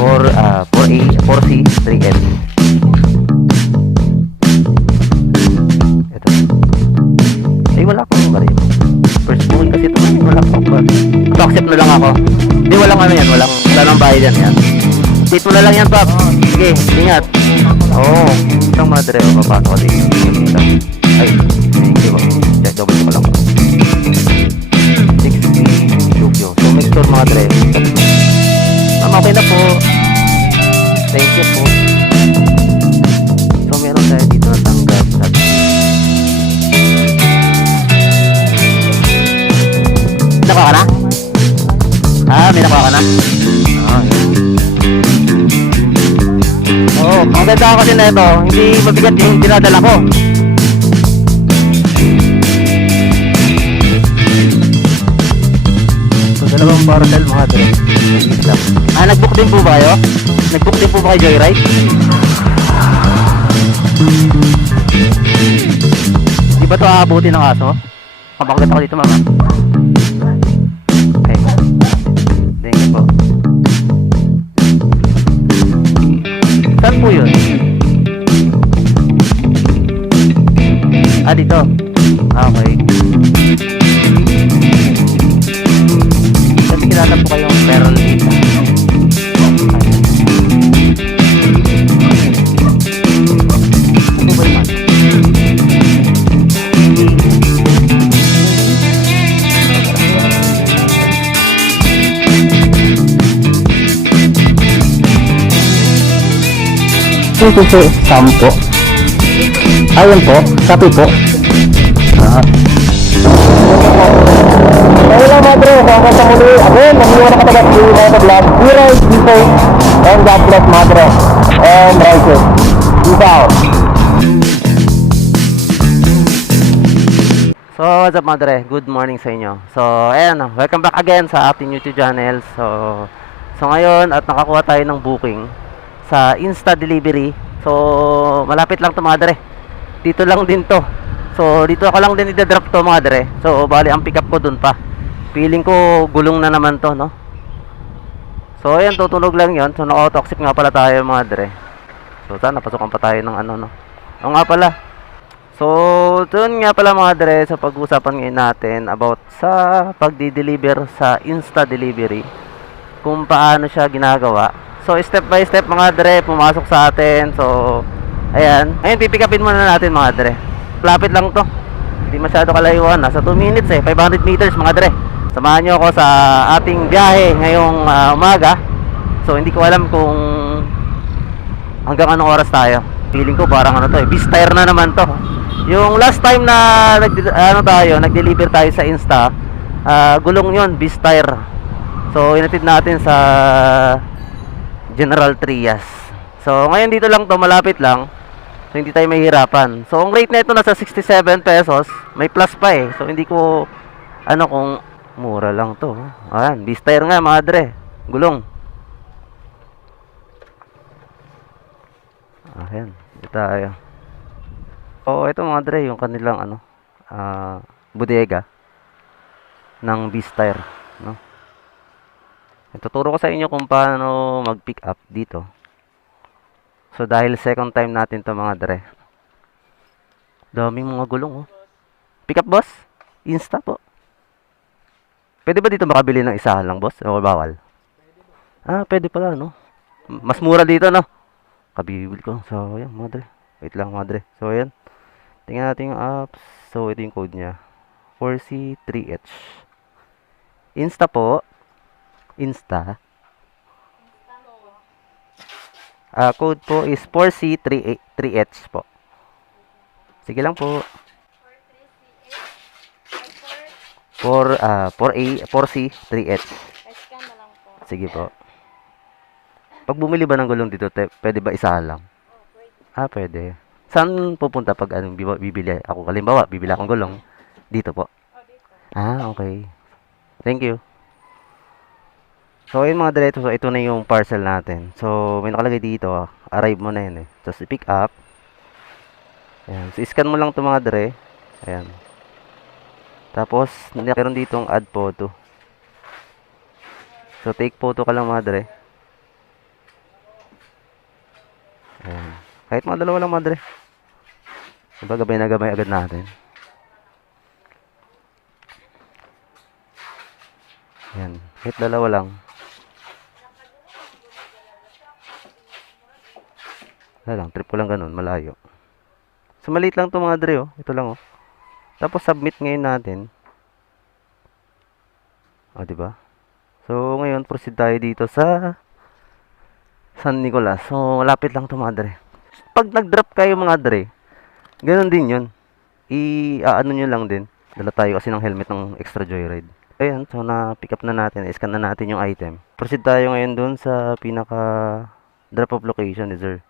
4C 3S. Ito. Ay, wala akong baril. First booking kasi ito. Wala akong baril. So, accept na lang ako. Hindi, walang ano yan. Walang bayad yan. Yan. Date mo na lang yan, Pap. Sige, ingat. Oo. Isang madre. O, papasok ko dito. Ay, hindi ba? Check, double ko lang. 60 Tokyo. So, make sure madre. Ma'am, okay na po. Thank you po. So, meron tayo dito na tanggap. Nakuha ka na? May nakuha ka na? Oo, ang ganda kasi na ito, hindi mabigat yung dinadala ko. So, dalawang parcel mga dre. Nag-book din po ba kayo? Nag-book din po ba kayo Joyride? Di ba ito aabutin ng aso? Kapagkat ako dito mama. Okay. Thank you po. Saan po yun? Dito. Okay. Kasi kilala po kayong Pearl dito. Ano ba yun? Ito po, sampo. Ayun po, sapi po. Ayun lang mga bro, hanggang sa muli. Again, namiwan na katagat sa mga vlog. Be-ride, be safe, and God bless mga bro. And righteous. Peace out. So, what's up mga dre? Good morning sa inyo. So, ayan, welcome back again sa ating YouTube channel. So ngayon, at nakakuha tayo ng booking sa Insta Delivery. So, malapit lang to mga dre. Dito lang din to. So, dito ako lang din i-drop to mga dre. So, bali ang pick up ko dun pa. Feeling ko gulong na naman to, no? So, ayan, tutunog lang yon. So, naka-auto-accept nga pala tayo mga dre. So, sana pasukan pa tayo ng ano, no? O nga pala. So, dun nga pala mga dre, sa pag-usapan ngayon natin about sa pagdi-deliver sa Insta Delivery. Kung paano siya ginagawa. So, step by step mga dre, pumasok sa atin. So, ayan. Ayun, pipick upin muna natin mga dre. Lapit lang to. Hindi masyado kalayuan. Nasa 2 minutes 500 meters mga dre. Samahan nyo ako sa ating biyahe ngayong umaga. So, hindi ko alam kung hanggang anong oras tayo. Feeling ko parang ano to Beastire na naman to. Yung last time na nag-deliver tayo sa Insta, gulong yon, Beastire. So, inatid natin sa General Trias. So, ngayon dito lang to, malapit lang. So, hindi tayo mahihirapan. So, ang rate na ito nasa 67 pesos. May plus pa So, hindi ko, kung mura lang to. Ayan, Beastire nga mga dre. Gulong. Ayan, ito tayo. So, ito mga dre, yung kanilang, bodega ng Beastire, no? Ituturo ko sa inyo kung paano mag-pick up dito. So, dahil second time natin to mga dre. Daming mga gulong, Pick up, boss? Insta po. Pwede ba dito makabili ng isa lang, boss? O bawal? Pwede pala, no? Mas mura dito, no? Kabibil ko. So, ayan, mga dre. Wait lang, mga dre. So, ayan. Tingnan natin yung apps. So, ito yung code niya. 4C3H. Insta po. Insta. Code po is 4C3H po. Sige lang po. 4C3H. Sige po. Pag bumili ba ng gulong dito, pwede ba isa lang? Pwede. Saan pupunta pag bibili ako? Halimbawa, bibili akong gulong. Dito po. Okay. Thank you. So, yun mga diretso. So, ito na yung parcel natin. So, may nakalagay dito. Arrive mo na yun Tapos, i-pick up. Ayan. So, scan mo lang ito mga dire. Ayan. Tapos, meron ditong add photo. So, take photo ka lang mga dire. Kahit mga dalawa lang, madre. Diba, gabay na gabay agad natin. Yan. Kahit dalawa lang. Wala lang, trip ko lang ganun, malayo. So, maliit lang to mga dre, oh. Ito lang, oh. Tapos, submit ngayon natin. O, diba? So, ngayon, proceed tayo dito sa San Nicolas. So, malapit lang to mga dre. Pag nag-drop kayo mga dre, ganun din yun. Ano nyo lang din. Dala tayo kasi ng helmet ng extra joyride. Ayan, so na-pick up na natin. I-scan na natin yung item. Proceed tayo ngayon dun sa pinaka drop off location ni sir.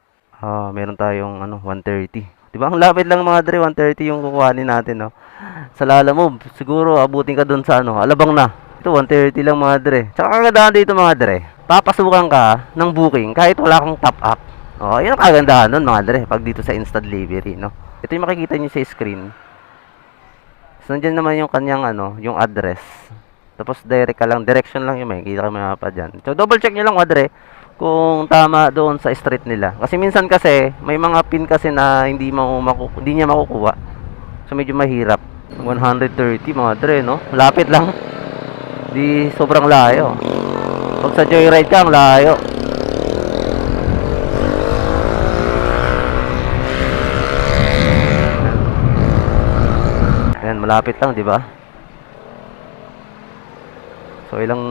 Meron tayong 130. Diba? Ang lapit lang mga dre, 130 yung kukuhanin natin, no? Sa Lalamove, siguro abutin ka dun sa Alabang na. Ito, 130 lang mga dre. Tsaka kagandahan dito mga dre, papasukan ka ng booking kahit wala kang top up. Yun ang kagandahan nun mga dre, pag dito sa instant delivery, no? Ito yung makikita nyo sa screen. So, nandiyan naman yung kanyang yung address. Tapos direct ka lang, direction lang yung makikita ka mapa dyan. So, double check nyo lang mga dre kung tama doon sa street nila. Kasi minsan kasi, may mga pin kasi na hindi niya makukuha. So, medyo mahirap. 130 mga dre, no? Lapit lang. Di sobrang layo. Pag sa joyride ka, ang layo. Ayan, malapit lang, di ba? So, ilang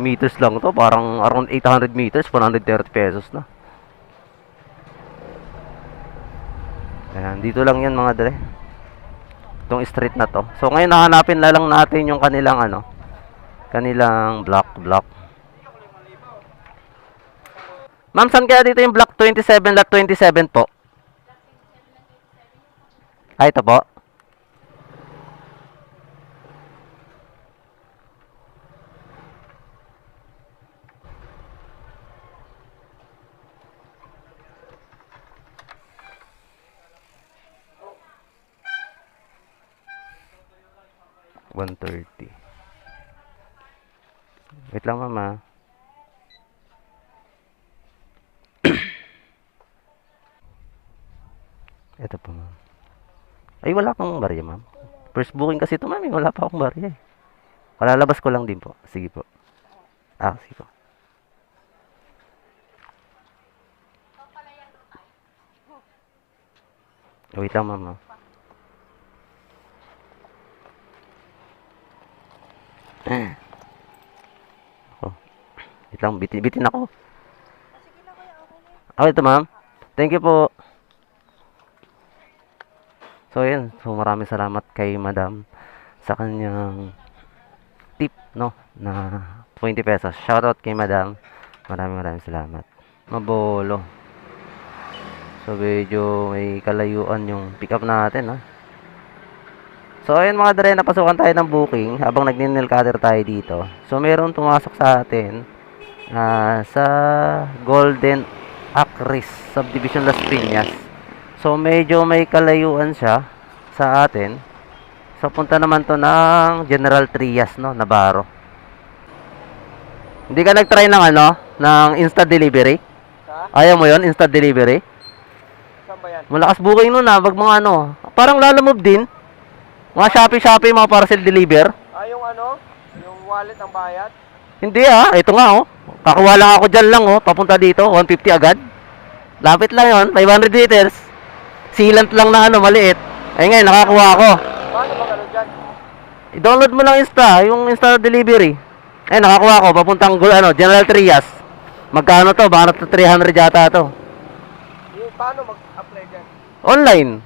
meters lang to? Parang around 800 meters, 130 pesos na. Ayan, dito lang yan mga dre. Itong street na to. So, ngayon nahanapin na lang natin yung kanilang kanilang block. Ma'am, saan kaya dito yung block 27 lot 27 po? Ito po. $130. Wait lang, mama. Ito po, ma'am. Ay, wala akong barya, ma'am. First booking kasi ito, ma'am. Wala pa akong barya, eh. Palalabas ko lang din po. Sige po. Sige po. Wait lang, ma'am. Wait lang, bitin ako. Ito, ma'am. Thank you po. So, yun. So, maraming salamat kay madam sa kanyang tip, no? Na 20 pesos. Shoutout kay madam. Maraming salamat. Mabolo. So, medyo may kalayuan yung pick up natin, ha? So, ayun mga dre, napasukan tayo ng booking habang nagninil cutter tayo dito. So, meron pumasok sa atin sa Golden Acres Subdivision Las Piñas. So, medyo may kalayuan siya sa atin. So, punta naman to ng General Trias, no? Navarro. Hindi ka nag-try ng ng instant delivery? Ayaw mo yon instant delivery? Saan ba yan? Malakas booking nun wag mga parang Lalamove din. Mga Shopee, mga parcel deliver. Yung yung wallet ang bayad? Hindi ito nga Kakuha lang ako dyan lang papunta dito, 150 agad. Lapit lang yon 500 liters. Sealant lang na maliit. Ay ngayon, nakakuha ako. Paano ba gano'n dyan? I-download mo lang yung Insta delivery. Ay, nakakuha ako, papuntang General Trias. Magkano to? Baka 300 yata to. Paano mag-apply dyan? Online.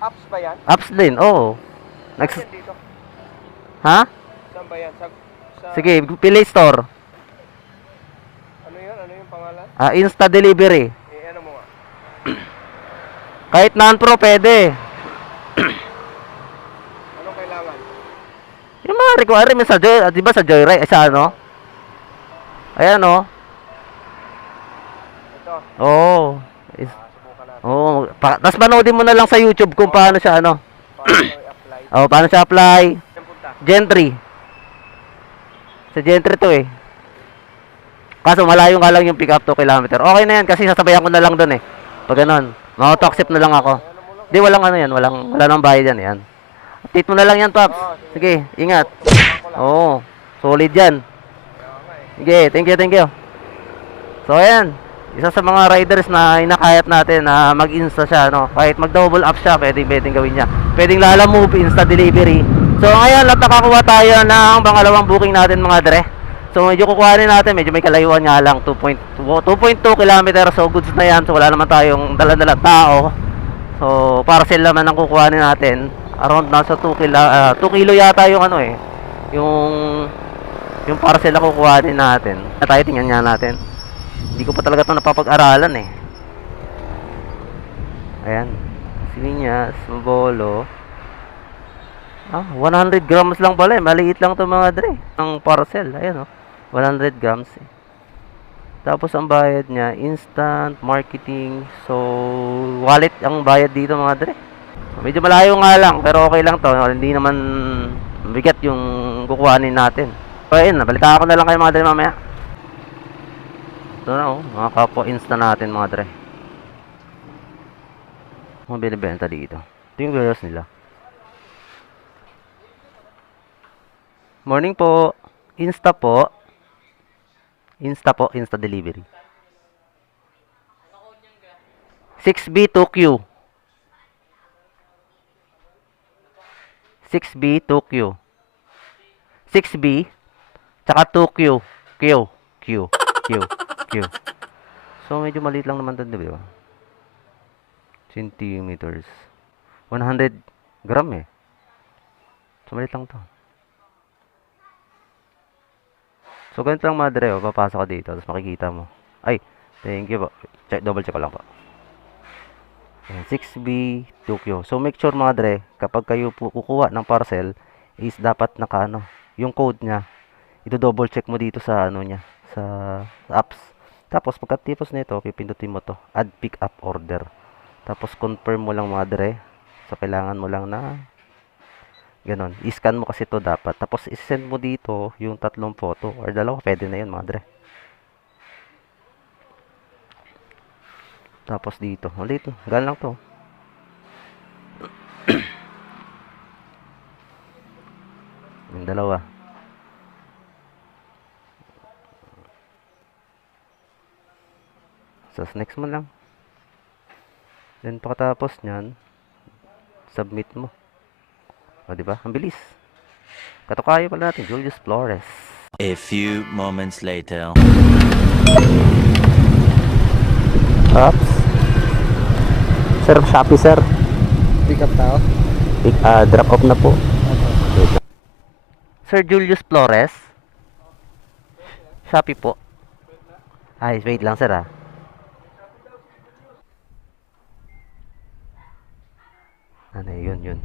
Apps ba yan? Apps din, oo. Saan yan dito? Ha? Saan ba yan? Sige, Play Store. Ano yun? Ano yung pangalan? Insta delivery. Ano mo nga? Kahit non-pro, pwede. Ano kailangan? Yung mga requirements sa di ba sa Joyride, sa Ayan Ito. Oo. Subukan natin. Oo. Tapos manoodin mo na lang sa YouTube kung paano siya Paano i-apply? paano siya apply. Saan punta? Gentry. Sa Gentry to eh. Kaso malayo nga lang yung pick up 2 kilometer. Okay na yan kasi sasabayan ko na lang doon eh. Pag ganun, ma-auto-accept na lang ako. Di, walang ano yan, wala nang bayad yan, yan. Update mo na lang yan, Paps. Sige, ingat. Oo, solid yan. Sige, thank you. So, ayan. Isa sa mga riders na inakayat natin na mag-insta siya, no? Kahit mag-double up siya, pwedeng gawin niya. Pwedeng lalamove, insta delivery. So, ngayon, nakakuha tayo ng pangalawang booking natin, mga dre. So, medyo kukuhanin natin, medyo may kalayuan nga lang, 2.2 kilometer. So, goods na yan. So, wala naman tayong dala-dala tao. So, parcel naman ang kukuhanin natin. Around nasa 2 kilo yata yung ano eh. Yung parcel na kukuhanin natin. Tayo, tingnan nga natin. Hindi ko pa talaga ito napapag-aralan eh. Ayan. Silinyas, Mabolo. 100 grams lang pala eh. Maliit lang ito mga dre. Ang parcel. Ayan oh. 100 grams eh. Tapos ang bayad niya, instant marketing. So, wallet ang bayad dito mga dre. Medyo malayo nga lang, pero okay lang to. Hindi naman bigat yung kukuhanin natin. So, ayun, nabalita ako na lang kayo mga dre mamaya. Ito na oh, mga kapwa insta natin mga dre. Mga binibenta dito. Ito yung warehouse nila. Morning po. Insta po. Insta delivery. 6B 2Q. 6B 2Q. 6B tsaka 2Q. Q. So medyo maliit lang naman 'to, di ba? Centimeters. 100 gram eh. So maliit lang 'to. So ganito lang madre, oh, papasok ka dito, tapos makikita mo. Ay, thank you po. Double check ko lang po. 6B 2Q. So make sure madre, kapag kayo po kukuha ng parcel, is dapat naka yung code niya. Ito double check mo dito sa ano niya, sa apps. Tapos pagkatapos nito, pipindutin mo to, add pick up order. Tapos confirm mo lang madre. So kailangan mo lang na ganon. I-scan mo kasi to dapat. Tapos i-send mo dito yung 3 photo or 2, pwede na yun madre. Tapos dito, ulit, gan lang to. Yung 2. So next mo lang. Then pagkatapos nyan, submit mo. O diba? Ang bilis. Katukayo pala natin, Julius Flores. A few moments later. Oops. Sir, Shopee sir. Pick up tao? Drop off na po. Sir Julius Flores. Shopee po. Ay, wait lang sir ah. Ano yun.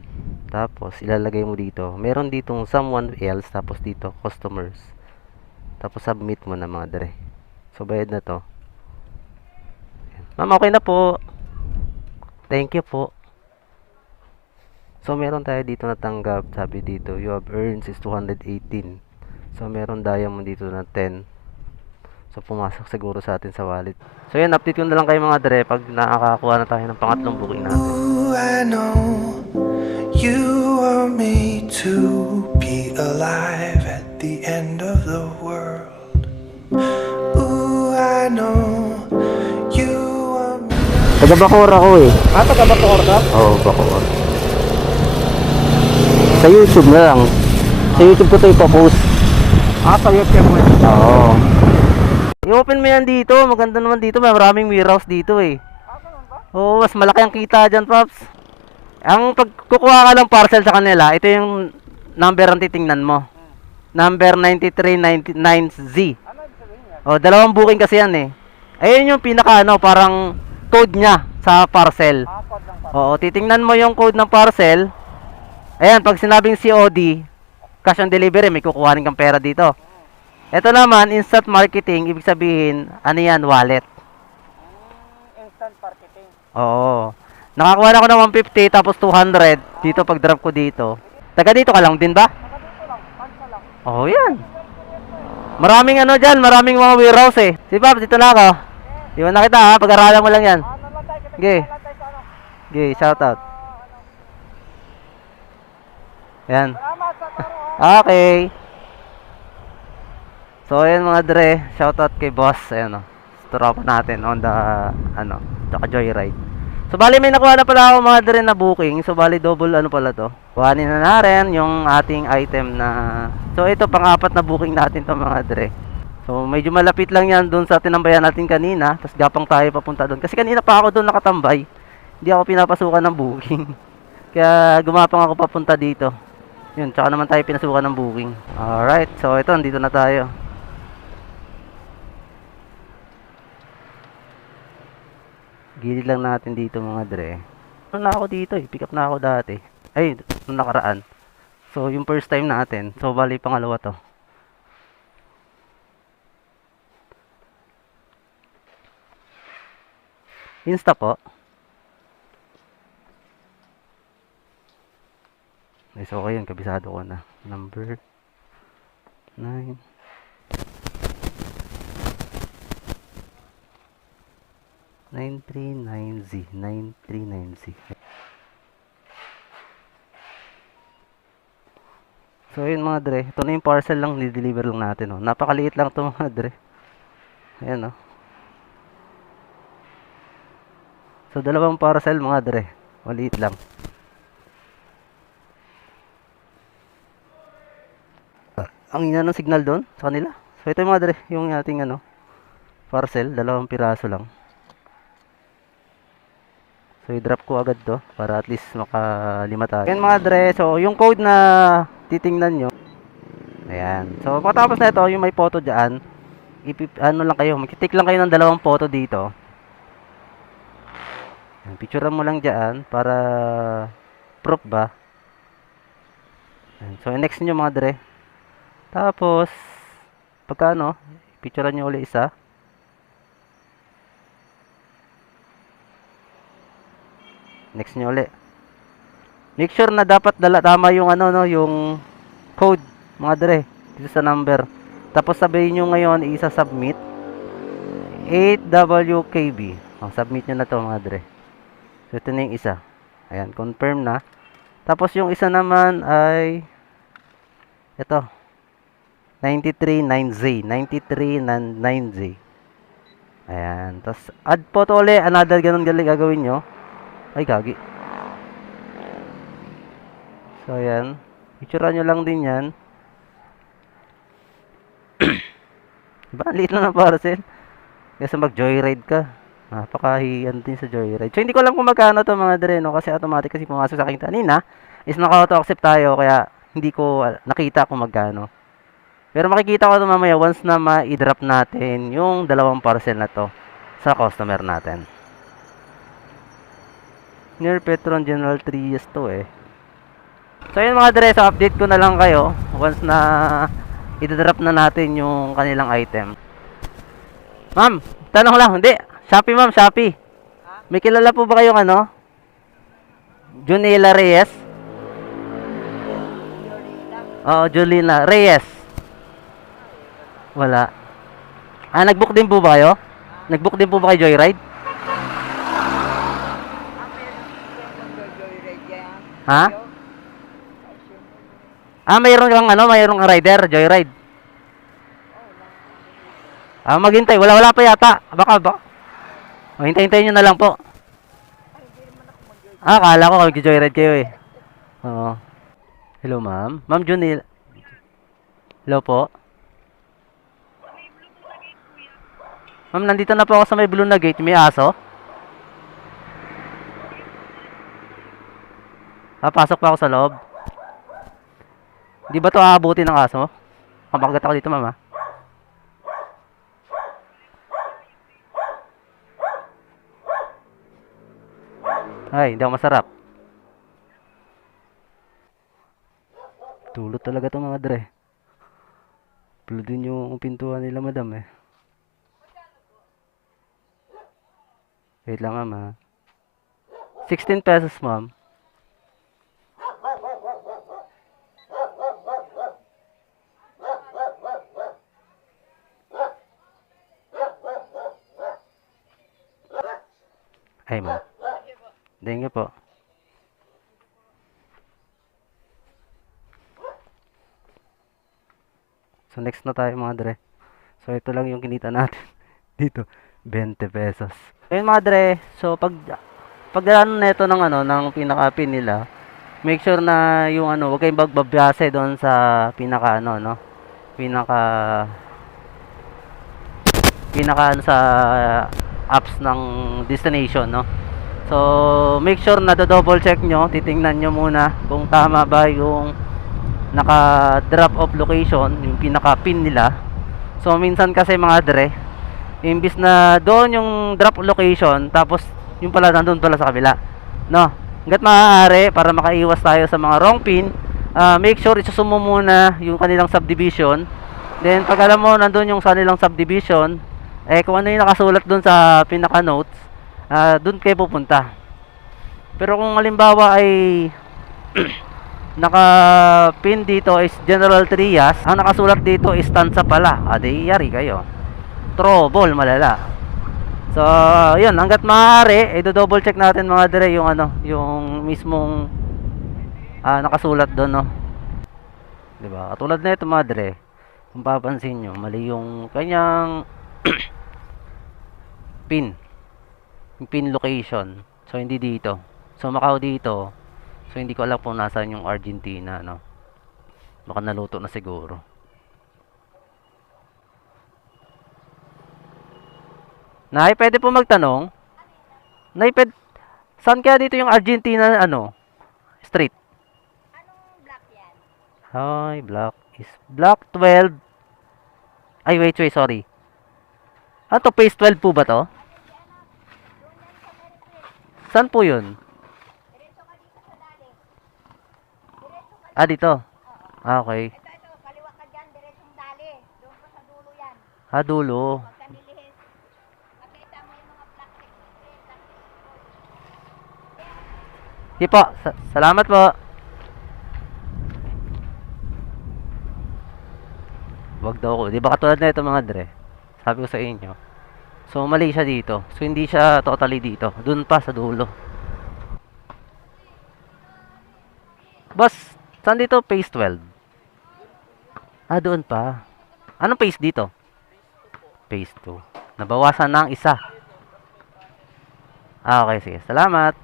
Tapos ilalagay mo dito. Meron ditong someone else, tapos dito customers. Tapos submit mo na mga dre. So bayad na to. Ma'am, okay na po. Thank you po. So meron tayo dito natanggap. Sabi dito, you have earned is 218. So meron diamond dito na 10. So pumasok siguro sa atin sa wallet. So yan, update ko na lang kayo mga dre pag nakakakuha na tayo ng pangatlong booking natin. Ooh, I know you were made to be alive at the end of the world. Ooh, I know you were made. Taga Bacoor ako eh. Taga Bacoor ka? Oo, Bacoor. Sa YouTube na lang. Sa YouTube ko ito ipopost. Sa YouTube mo. Oo. I-open mo yan dito. Maganda naman dito. May maraming warehouse dito eh. Oo, mas malaki ang kita dyan, Pops. Ang pagkukuha ka ng parcel sa kanila, ito yung number ang titingnan mo. Number 9399Z. O, 2 booking kasi yan eh. Ayun yung pinaka parang code niya sa parcel. Oo, titingnan mo yung code ng parcel. Ayan, pag sinabing COD, cash on delivery, may kukuhanin kang pera dito. Ito naman, instant marketing, ibig sabihin, ano yan, wallet. Instant marketing. Oo. Nakakuha na ako ng 150 tapos 200 dito pag drop ko dito. Taga dito ka lang din ba? Oo, yan. Maraming maraming mga warehouse eh. Si Pops, dito na ako. Di ba nakita ha? Pag-aralan mo lang yan. Okay. Okay, shout out. Yan. Salamat sa turo. Okay. So, ayan mga dre, shoutout kay boss, ayan o. Tropa natin on the, tsaka joyride. So, bali may nakuha na pala ako mga dre na booking. So, bali double ano pala to. Kuhanin na rin yung ating item na, so ito pang-apat na booking natin to mga dre. So, medyo malapit lang yan dun sa tinambayan natin kanina. Tapos gapang tayo papunta dun. Kasi kanina pa ako dun nakatambay. Hindi ako pinapasukan ng booking. Kaya gumapang ako papunta dito. Yun, tsaka naman tayo pinasukan ng booking. Alright, so ito, dito na tayo. Gilid lang natin dito mga dre. Ano na ako dito eh, pick up na ako dati. Ay, nung nakaraan. So, yung first time natin. So, bali pangalawa to. Insta po. Ay, so okay yun, kabisado ko na. Number 9. Nine three nine Z 939Z. So yun mga dre, ito na yung parcel lang, ni-deliver lang natin oh. Napakaliit lang to mga dre. Ayan oh. So dalawang parcel mga dre, maliit lang. Ang ina ng signal doon sa kanila. So ito yung mga dre, yung ating parcel, dalawang piraso lang. So, i-drop ko agad to para at least makalima tayo. Ayan mga dre, so yung code na titingnan nyo. Ayan. So, pagkatapos na ito, yung may photo dyan, ano lang kayo, magkitik lang kayo ng dalawang photo dito. Ayan, picturean mo lang dyan para proof ba. Ayan. So, next nyo mga dre. Tapos, pagka picturean nyo ulit isa. Next nyo ulit. Make sure na dapat tama yung yung code mga dre dito sa number. Tapos sabihin nyo ngayon isa-submit 8WKB. Submit nyo na to mga dre. So ito na yung isa. Ayan, confirm na. Tapos yung isa naman ay ito 939Z 939Z. Ayan. Tapos add photo ulit. Another ganun gagawin nyo. Ay, gagi. So, ayan. Picturean nyo lang din yan. Diba? Ang liit lang ng parcel. Kasi mag-joyride ka. Napakahiyan din sa joyride. So, hindi ko alam kung magkano to mga dre, no? Kasi automatic kasi pumasok sa akin kanina. Is naka-auto-accept tayo. Kaya, hindi ko nakita kung magkano. Pero makikita ko ito mamaya once na ma-drop natin yung dalawang parcel na to sa customer natin. Near Petron General Trias to eh. So yun mga dre, so update ko na lang kayo once na i-drop na natin yung kanilang item. Ma'am, tanong lang, hindi. Shopee ma'am, Shopee. May kilala po ba kayong Junela Reyes? Oo, Julina Reyes. Wala. Nag-book din po ba kayo? Nag-book din po ba kayo Joyride? Ha? Mayroon kang mayroon kang rider, joyride. Maghintay, wala pa yata. Baka. Hintayin nyo na lang po. Akala ko mag-joyride kayo eh. Oo. Hello ma'am. Ma'am Junil. Hello po. Ma'am, nandito na po ako sa may blue na gate. May aso. Pasok pa ako sa loob. Di ba to aabutin ng aso? Kapagagat ako dito, mama. Ay, hindi ako masarap. Tulot talaga to mga dre. Tulot din yung pintuan nila, madam eh. Wait lang, mama. 16 pesos, ma'am. Ay, ma'am. Thank you po. So next na tayo mga dre. So ito lang yung kinita natin dito, 20 pesos. Ayun mga dre, so pag ano neto ng ano ng pinaka-pin nila, make sure na yung ano, wag kayong magbabase doon sa pinaka ano no, pinaka pinaka ano sa apps ng destination no. So make sure na double check nyo, titingnan nyo muna kung tama ba yung naka drop off location, yung pinaka pin nila. So minsan kasi mga dre, imbis na doon yung drop location, tapos yung pala nandun pala sa kabila. No, hanggat maaari para makaiwas tayo sa mga wrong pin, make sure isusumo muna yung kanilang subdivision. Then pag alam mo nandun yung sa kanilang subdivision, kung ano yung nakasulat doon sa pinaka notes, doon kayo pupunta. Pero kung halimbawa ay naka-pin dito is General Trias, ang nakasulat dito is Tansa pala, adi yari kayo, trouble malala. So yun, hanggat maaari i-double check natin mga dire yung ano, yung mismong nakasulat doon no. 'Di ba? Katulad nito mga dire, kung papansin nyo, mali yung kanyang pin, yung pin location. So hindi dito. So Macau dito. So hindi ko alam kung nasaan yung Argentina no. Baka naluto na siguro. Nay, pwede po magtanong? Nay, saan kaya dito yung Argentina ano? Street? Anong block yan? Hi, block is block 12. Ay, wait, sorry. Ano to, phase 12 po ba to? Saan po yun? Diretso ka dito sa dali. Diretso ka. Dito. Okay. Ito, kaliwa ka dyan, diretsong dali. Doon pa sa dulo yan. Dulo. Huwag ka nilihis. Makita mo yung mga plastic. Sige po, salamat po. Wag daw ko. Di ba katulad na ito mga dre? Sabi ko sa inyo. So, mali siya dito. So, hindi siya totally dito. Doon pa sa dulo. Boss, saan dito phase 12? Doon pa. Anong phase dito? Phase 2. Nabawasan na ang isa. Okay, sige. Salamat.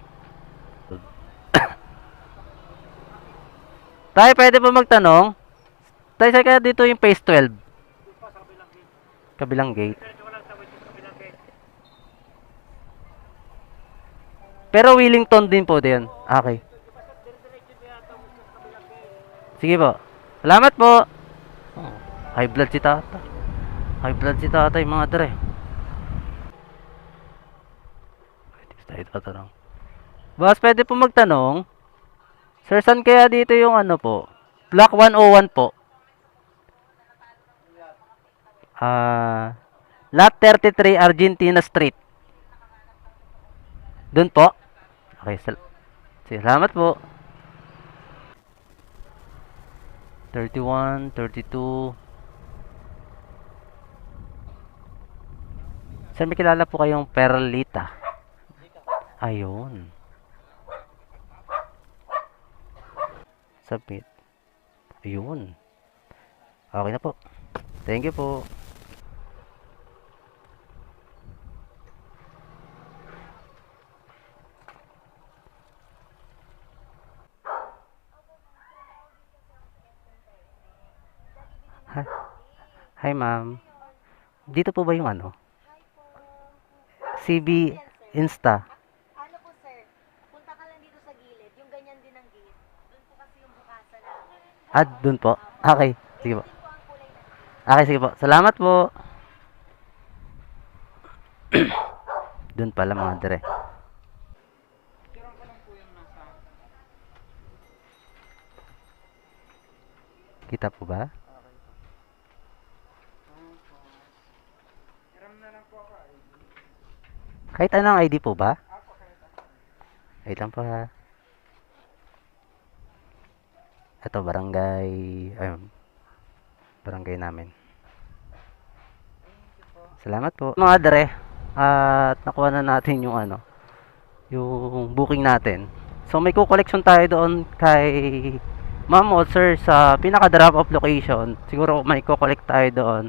Tayo, pwede po magtanong? Tayo, saan kaya dito yung phase 12? Kabilang gate. Pero Wellington din po din. Okay. Sige po. Salamat po. High blood si tata. High blood si tata yung mga dre. Tayo tatanong. Boss, pwede po magtanong? Sir, saan kaya dito yung ano po? Block 101 po. Lot 33 Argentina Street. Doon po. Okay, salamat po. 31, 32. Sir, may kilala po kayong Perlita. Ayun. Submit. Ayun. Okay na po. Thank you po. Hi, ma'am. Dito po ba yung ano? CB Insta. Ano po sir, punta ka lang dito sa gilid. Yung ganyan din ang gate. Doon po kasi yung bukasan namin. Dun po. Okay. Sige po. Yun po ang kulay ng gate. Okay, sige po. Salamat po. Dun pala mga dire. Kita po ba? Kahit anong ID po ba? Wait lang po ha. Ito, barangay. Ayun. Barangay namin. Salamat po. Mga dere. At nakuha na natin yung ano. yung booking natin. So may collection tayo doon kay ma'am o sir sa pinaka drop off location. Siguro may collect tayo doon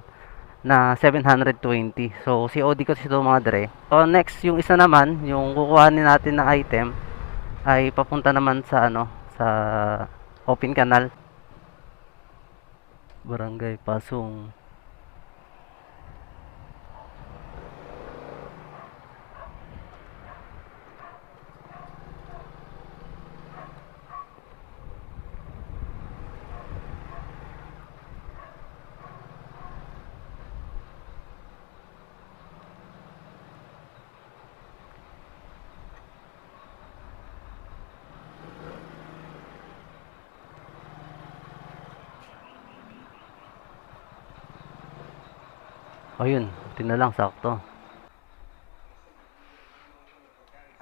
na 720. So COD kasi ito mga dre. So next yung isa naman, yung kukuhanin natin na item ay papunta naman sa ano, sa Open Canal, Barangay Pasong. Ayun, buti na lang, sakto.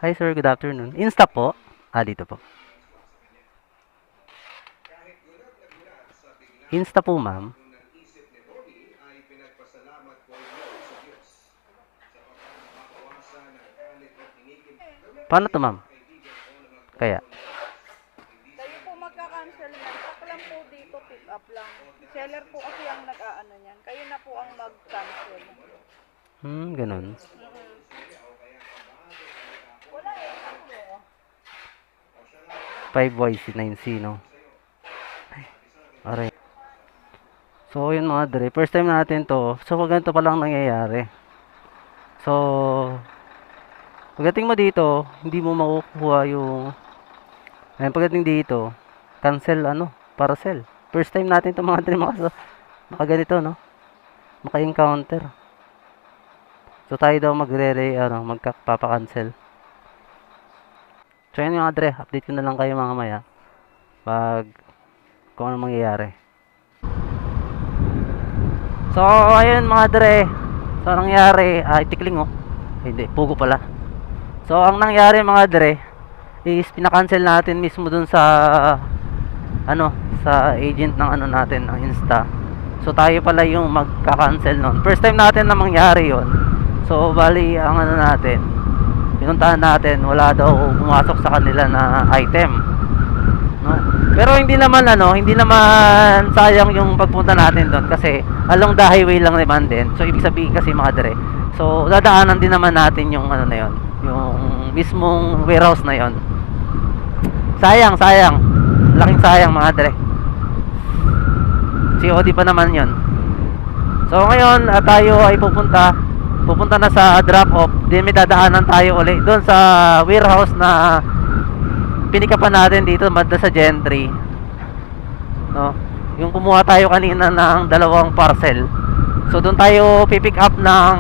Hi sir, good afternoon. Insta po? Dito po. Insta po ma'am. Paano to ma'am? Kaya? Kayo po magka-cancel yan. Pak lang po dito, pick up lang. Seller po kasi ang nag-aano niyan. Kayo na po ang mag-cancel. Ganun. Wala eh. 5YC9C, no? Alright. So, yun mga dre. First time natin to. So, ganito pa lang nangyayari. So, pagdating mo dito, hindi mo makukuha yung... Ayun, pagdating dito, cancel, parcel. First time natin to mga dre makaganito, no? Maka-encounter. So, tayo daw magpapa-cancel. So, yun mga dre. Update ko na lang kayo mga maya. Kung ano mangyayari. So, ayun mga dre. So, ang nangyari, itikling oh. Hindi, pugo pala. So, ang nangyari mga dre, is pinakancel natin mismo dun sa, sa agent ng natin, ng Insta. So, tayo pala yung magka-cancel nun. First time natin na mangyari yon. So, bali, ang natin, pinuntahan natin, wala daw pumasok sa kanila na item. No? Pero hindi naman sayang yung pagpunta natin doon kasi along the highway lang naman din. So ibig sabihin kasi mga dre. So dadaanan din naman natin yung na yon, yung mismong warehouse na yon. Sayang. Laking sayang mga dre. COD pa naman yon. So ngayon tayo ay pupunta na sa drop off. Then may dadaanan tayo uli doon sa warehouse na pinikapan natin dito banda sa Gentry, no? Yung kumuha tayo kanina ng 2 parcel. So doon tayo pipick up ng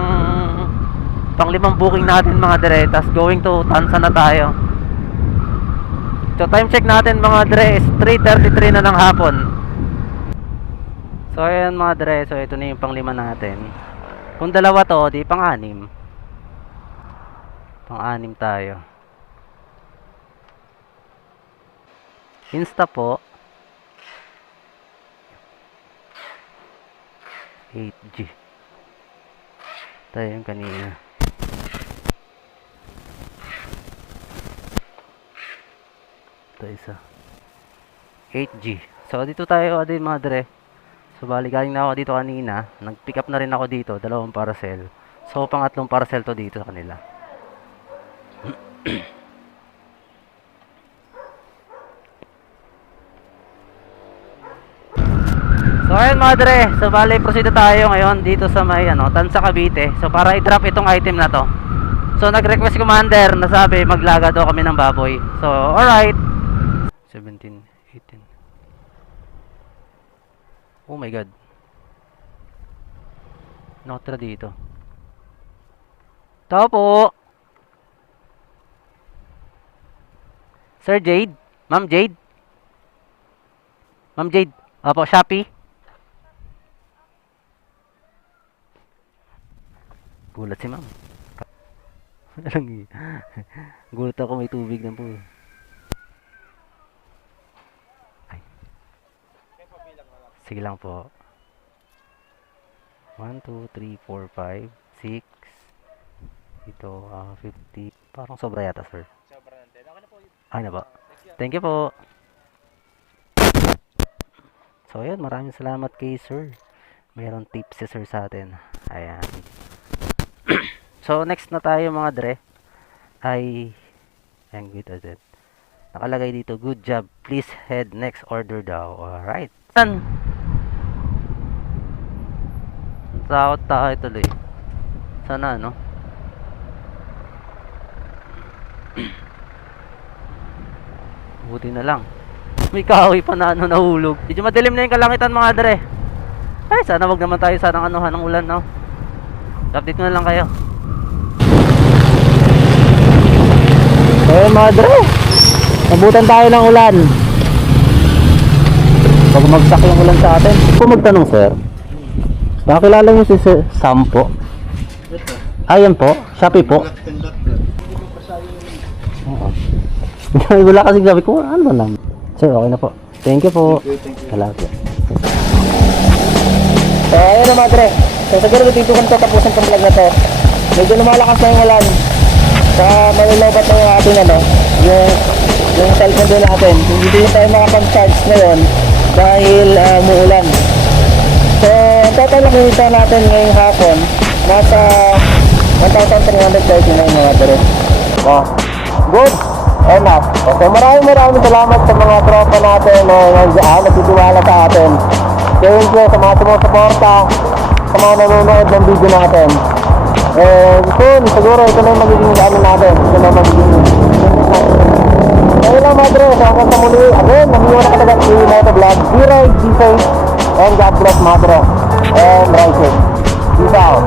pang-5 booking natin mga dre. Tas going to Tansa na tayo. So time check natin mga dre is 3:33 na ng hapon. So ayan mga dre, so ito na yung pang-5 natin. Kung 2 to, di pang-6. Pang-6 tayo. Insta po 8G. Tayo yung kanina. Ito isa 8G. So dito tayo din mga dre. So bali galing na ako dito kanina. Nag-pick up na rin ako dito 2 parcel. So pang-3 parcel to dito sa kanila. So ayun mga dre, so bali proceed tayo ngayon dito sa may Tansa Cavite. So para i-drop itong item na to. So nag-request commander na sabi maglaga daw kami ng baboy. So alright. 17, 18. Oh my god. Notra dito. Tao po. Sir Jade? Ma'am Jade? Ma'am Jade? Opo, Shopee? Gulat si ma'am. Gulat ako, may tubig na po. Ay. Sige lang po. 1, 2, 3, 4, 5, 6. Ito, 50. Parang sobra yata, sir. Okay na po. Thank you po. So, ayun. Maraming salamat kay sir. Meron tips si sir sa atin. Ayan. So, next na tayo mga dre. Ay, ayan, good agad. Nakalagay dito, good job. Please head next order daw. Alright. Saan? Takot tayo tuloy. Sana, no? Buti na lang. May kahoy pa na nahulog. Medyo madilim na yung kalangitan mga dre. Ay, sana wag naman tayo sanang anuhan ng ulan, no? Update ko na lang kayo. Eh mga dre, nabutan tayo ng ulan. Pag magsak yung ulan sa atin. Kung magtanong sir, nakakilala niyo si Sir Sampo? Ayan po, Shopee po. Oo. Wala kasi sabi ko, ano ba lang? Sir, okay na po. Thank you po. Salamat po. So ayun na mga dre, so siguro dito kung tatapusin tong vlog na to. Medyo lumalakas na yung ulan. Saka malulobat na yung ating yung cellphone din natin. Hindi din tayo makapag-charge ngayon dahil muulan. So total na kumita natin ngayong hapon nasa 1,339 mga dre. Oh, good enough. Okay, maraming salamat sa mga tropa natin na nagtitiwala sa atin. Thank you sa mga sumusuporta, sa mga nanonood ng video natin. Soon, siguro ito na yung magiging ano natin. Ito na yung magiging ayun lang mga dre, so hanggang sa muli. Again, namiyo na katagal si Motovlog. Be right, be safe, and God bless mga dre. And right safe. Peace out.